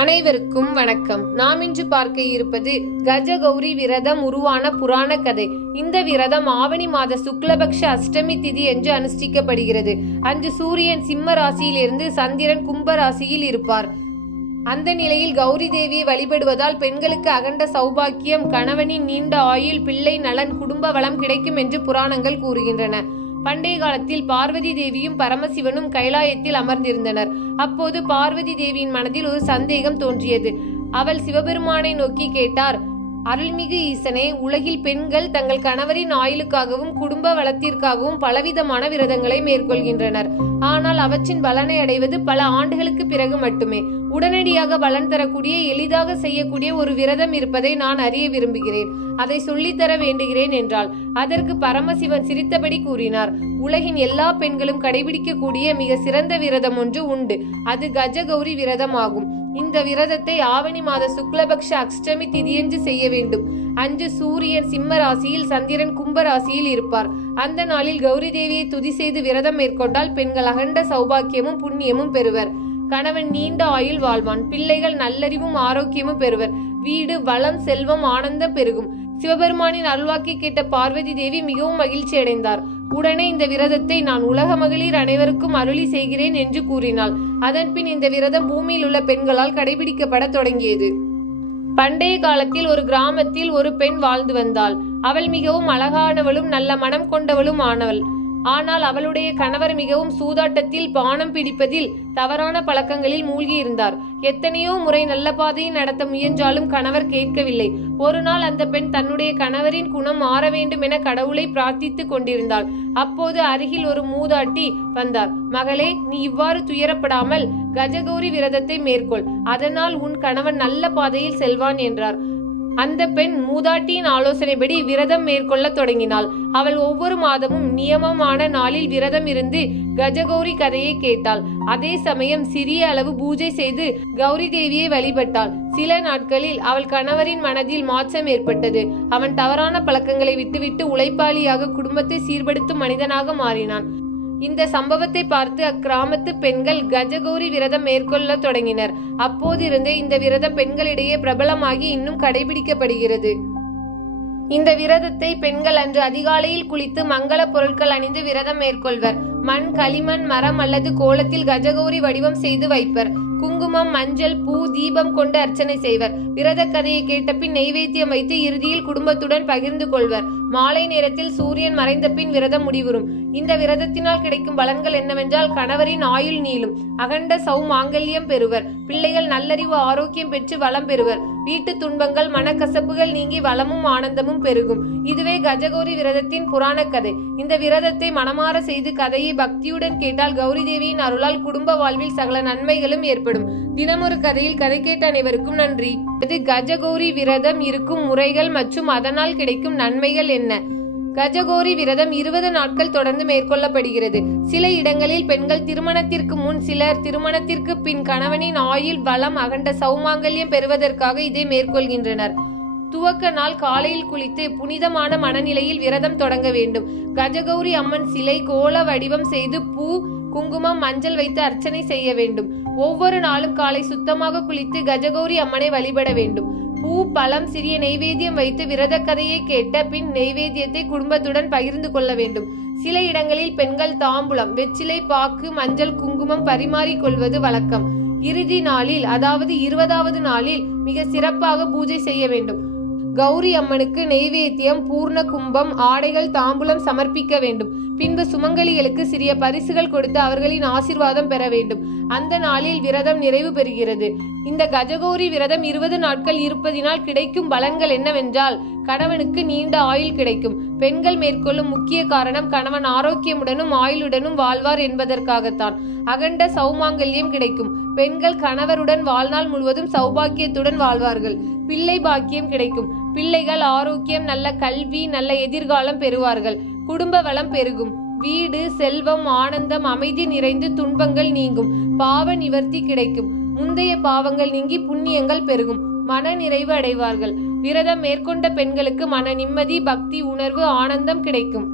அனைவருக்கும் வணக்கம். நாம் இன்று பார்க்க இருப்பது கஜகௌரி விரதம் உருவான புராண கதை. இந்த விரதம் ஆவணி மாத சுக்லபக்ஷ அஷ்டமி திதி என்று அனுஷ்டிக்கப்படுகிறது. அன்று சூரியன் சிம்ம ராசியில் இருந்து சந்திரன் கும்ப ராசியில் இருப்பார். அந்த நிலையில் கௌரி தேவியை வழிபடுவதால் பெண்களுக்கு அகண்ட சௌபாக்கியம், கணவனின் நீண்ட ஆயுள், பிள்ளை நலன், குடும்ப வளம் கிடைக்கும் என்று புராணங்கள் கூறுகின்றன. பண்டைய காலத்தில் பார்வதி தேவியும் பரமசிவனும் கைலாயத்தில் அமர்ந்திருந்தனர். அப்போது பார்வதி தேவியின் மனதில் ஒரு சந்தேகம் தோன்றியது. அவள் சிவபெருமானை நோக்கி கேட்டார், அருள்மிகு ஈசனே, உலகில் பெண்கள் தங்கள் கணவரின் ஆயுளுக்காகவும் குடும்ப வளத்திற்காகவும் பலவிதமான விரதங்களை மேற்கொள்கின்றனர். ஆனால் அவற்றின் பலனை அடைவது பல ஆண்டுகளுக்கு பிறகு மட்டுமே. உடனடியாக பலன் தரக்கூடிய, எளிதாக செய்யக்கூடிய ஒரு விரதம் இருப்பதை நான் அறிய விரும்புகிறேன். அதை சொல்லித்தர வேண்டுகிறேன் என்றாள். அதற்கு பரமசிவன் சிரித்தபடி கூறினார், உலகின் எல்லா பெண்களும் கடைபிடிக்கக்கூடிய மிக சிறந்த விரதம் ஒன்று உண்டு. அது கஜகௌரி விரதம் ஆகும். இந்த விரதத்தை ஆவணி மாத சுக்லபக்ஷ அஷ்டமி திதியன்று செய்ய வேண்டும். அன்று சூரியன் சிம்ம ராசியில், சந்திரன் கும்ப ராசியில் இருப்பார். அந்த நாளில் கௌரி தேவியை துதி செய்து விரதம் மேற்கொண்டால் பெண்கள் அகண்ட சௌபாக்கியமும் புண்ணியமும் பெறுவர். கணவன் நீண்ட ஆயுள் வாழ்வான். பிள்ளைகள் நல்லறிவும் ஆரோக்கியமும் பெறுவர். வீடு வளம், செல்வம், ஆனந்தம் பெருகும். சிவபெருமானின் அருள்வாக்கை கேட்ட பார்வதி தேவி மிகவும் மகிழ்ச்சி அடைந்தார். உடனே இந்த விரதத்தை நான் உலக மகளிர் அனைவருக்கும் அருளி செய்கிறேன் என்று கூறினாள். அதன்பின் இந்த விரதம் பூமியில் உள்ள பெண்களால் கடைபிடிக்கப்பட தொடங்கியது. பண்டைய காலத்தில் ஒரு கிராமத்தில் ஒரு பெண் வாழ்ந்து வந்தாள். அவள் மிகவும் அழகானவளும் நல்ல மனம் கொண்டவளும் ஆனவள். ஆனால் அவளுடைய கணவர் மிகவும் சூதாட்டத்தில், பானம் பிடிப்பதில், தவறான பழக்கங்களில் மூழ்கி இருந்தார். எத்தனையோ முறை நல்ல பாதையை நடத்த முயன்றாலும் கணவர் கேட்கவில்லை. ஒரு நாள் அந்த பெண் தன்னுடைய கணவரின் குணம் மாற வேண்டும் என கடவுளை பிரார்த்தித்து கொண்டிருந்தாள். அப்போது அருகில் ஒரு மூதாட்டி வந்தார். மகளே, நீ இவ்வாறு துயரப்படாமல் கஜகௌரி விரதத்தை மேற்கொள். அதனால் உன் கணவன் நல்ல பாதையில் செல்வான் என்றார். அந்த பெண் மூதாட்டியின் ஆலோசனைப்படி விரதம் மேற்கொள்ள தொடங்கினாள். அவள் ஒவ்வொரு மாதமும் நியமமான நாளில் விரதம் இருந்து கஜகௌரி கதையை கேட்டாள். அதே சமயம் சிறிய அளவு பூஜை செய்து கௌரி தேவியை வழிபட்டாள். சில நாட்களில் அவள் கணவரின் மனதில் மாற்றம் ஏற்பட்டது. அவன் தவறான பழக்கங்களை விட்டுவிட்டு உழைப்பாளியாக குடும்பத்தை சீர்படுத்தும் மனிதனாக மாறினான். இந்த சம்பவத்தை பார்த்து அக்கிராமத்து பெண்கள் கஜகௌரி விரதம் மேற்கொள்ள தொடங்கினர். அப்போதிருந்தே இந்த விரதம் பெண்களிடையே பிரபலமாகி இன்னும் கடைபிடிக்கப்படுகிறது. இந்த விரதத்தை பெண்கள் அன்று அதிகாலையில் குளித்து மங்கள பொருட்கள் அணிந்து விரதம் மேற்கொள்வர். மண், களிமண், மரம் அல்லது கோலத்தில் கஜகௌரி வடிவம் செய்து வைப்பர். குங்குமம், மஞ்சள், பூ, தீபம் கொண்டு அர்ச்சனை செய்வர். விரத கதையை கேட்ட பின் நெய்வேத்தியம் வைத்து இறுதியில் குடும்பத்துடன் பகிர்ந்து கொள்வர். மாலை நேரத்தில் சூரியன் மறைந்த பின் விரதம் முடிவுறும். இந்த விரதத்தினால் கிடைக்கும் பலன்கள் என்னவென்றால், கணவரின் ஆயுள் நீளும், அகண்ட சௌமாங்கல்யம் பெறுவர், பிள்ளைகள் நல்லறிவு ஆரோக்கியம் பெற்று வளம் பெறுவர், வீட்டு துன்பங்கள் மனக்கசப்புகள் நீங்கி வளமும் ஆனந்தமும் பெருகும். இதுவே கஜகௌரி விரதத்தின் புராண கதை. இந்த விரதத்தை மனமாற செய்து கதையை பக்தியுடன் கேட்டால் கௌரி தேவியின் அருளால் குடும்ப வாழ்வில் சகல நன்மைகளும் ஏற்படும். தினமொரு கதையில் கதை கேட்ட அனைவருக்கும் நன்றி. இது கஜகௌரி விரதம் இருக்கும் முறைகள் மற்றும் அதனால் கிடைக்கும் நன்மைகள் என்ன? கஜகௌரி விரதம் 20 நாட்கள் தொடர்ந்து மேற்கொள்ளப்படுகிறது. சில இடங்களில் பெண்கள் திருமணத்திற்கு முன், சிலர் திருமணத்திற்கு பின் கணவனின் ஆயுள், வளம், அகண்ட சௌமாங்கல்யம் பெறுவதற்காக இதை மேற்கொள்கின்றனர். துவக்க நாள் காலையில் குளித்து புனிதமான மனநிலையில் விரதம் தொடங்க வேண்டும். கஜகௌரி அம்மன் சிலை கோல வடிவம் செய்து பூ, குங்குமம், மஞ்சள் வைத்து அர்ச்சனை செய்ய வேண்டும். ஒவ்வொரு நாளும் காலை சுத்தமாக குளித்து கஜகௌரி அம்மனை வழிபட வேண்டும். பூ, பழம், சிறிய நெய்வேத்தியம் வைத்து விரத கதையை கேட்ட பின் நெய்வேத்தியத்தை குடும்பத்துடன் பகிர்ந்து கொள்ள வேண்டும். சில இடங்களில் பெண்கள் தாம்பூலம், வெற்றிலை பாக்கு, மஞ்சள், குங்குமம் பரிமாறிக் கொள்வது வழக்கம். இறுதி நாளில், அதாவது 20வது நாளில் மிக சிறப்பாக பூஜை செய்ய வேண்டும். கௌரி அம்மனுக்கு நெய்வேத்தியம், பூர்ண கும்பம், ஆடைகள், தாம்பூலம் சமர்ப்பிக்க வேண்டும். பின்பு சுமங்கலிகளுக்கு சிறிய பரிசுகள் கொடுத்து அவர்களின் ஆசீர்வாதம் பெற வேண்டும். அந்த நாளில் விரதம் நிறைவு பெறுகிறது. இந்த கஜகௌரி விரதம் 20 நாட்கள் இருப்பதினால் கிடைக்கும் பலன்கள் என்னவென்றால், கணவனுக்கு நீண்ட ஆயுள் கிடைக்கும். பெண்கள் மேற்கொள்ளும் முக்கிய காரணம் கணவன் ஆரோக்கியமுடனும் ஆயுளுடனும் வாழ்வார் என்பதற்காகத்தான். அகண்ட சௌமாங்கல்யம் கிடைக்கும். பெண்கள் கணவருடன் வாழ்நாள் முழுவதும் சௌபாக்கியத்துடன் வாழ்வார்கள். பிள்ளை பாக்கியம் கிடைக்கும். பிள்ளைகள் ஆரோக்கியம், நல்ல கல்வி, நல்ல எதிர்காலம் பெறுவார்கள். குடும்ப வளம் பெருகும். வீடு, செல்வம், ஆனந்தம், அமைதி நிறைந்து துன்பங்கள் நீங்கும். பாவ நிவர்த்தி கிடைக்கும். முந்தைய பாவங்கள் நீங்கி புண்ணியங்கள் பெருகும். மன நிறைவு அடைவார்கள். விரதம் மேற்கொண்ட பெண்களுக்கு மன நிம்மதி, பக்தி உணர்வு, ஆனந்தம் கிடைக்கும்.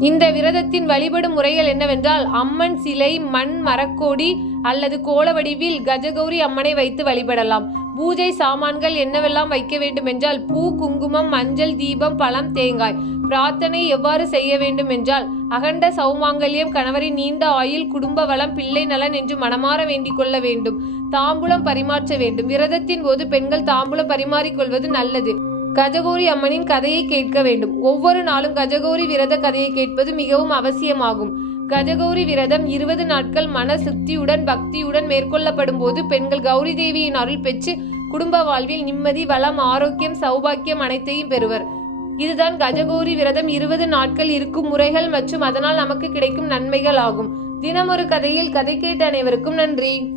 இந்த விரதத்தின் வழிபடும் முறைகள் என்னவென்றால், அம்மன் சிலை, மண், மரக்கோடி அல்லது கோல வடிவில் கஜகௌரி அம்மனை வைத்து வழிபடலாம். பூஜை சாமான்கள் என்னவெல்லாம் வைக்க வேண்டும் என்றால், பூ, குங்குமம், மஞ்சள், தீபம், பழம், தேங்காய். பிரார்த்தனை எவ்வாறு செய்ய வேண்டும் என்றால், அகண்ட சௌமாங்கல்யம், கணவரின் நீண்ட ஆயுள், குடும்ப வளம், பிள்ளை நலன் என்று மனமாற வேண்டிக் கொள்ள வேண்டும். தாம்பூலம் பரிமாற்ற வேண்டும். விரதத்தின் போது பெண்கள் தாம்பூலம் பரிமாறிக்கொள்வது நல்லது. கஜகௌரி அம்மனின் கதையை கேட்க வேண்டும். ஒவ்வொரு நாளும் கஜகௌரி விரத கதையை கேட்பது மிகவும் அவசியமாகும். கஜகௌரி விரதம் 20 நாட்கள் மன சுத்தியுடன் பக்தியுடன் மேற்கொள்ளப்படும் போது பெண்கள் கௌரி தேவியின் அருள் பெற்று குடும்ப வாழ்வில் நிம்மதி, வளம், ஆரோக்கியம், சௌபாக்கியம் அனைத்தையும் பெறுவர். இதுதான் கஜகௌரி விரதம் 20 நாட்கள் இருக்கும் முறைகள் மற்றும் அதனால் நமக்கு கிடைக்கும் நன்மைகள் ஆகும். தினமொரு கதையில் கதை கேட்ட அனைவருக்கும் நன்றி.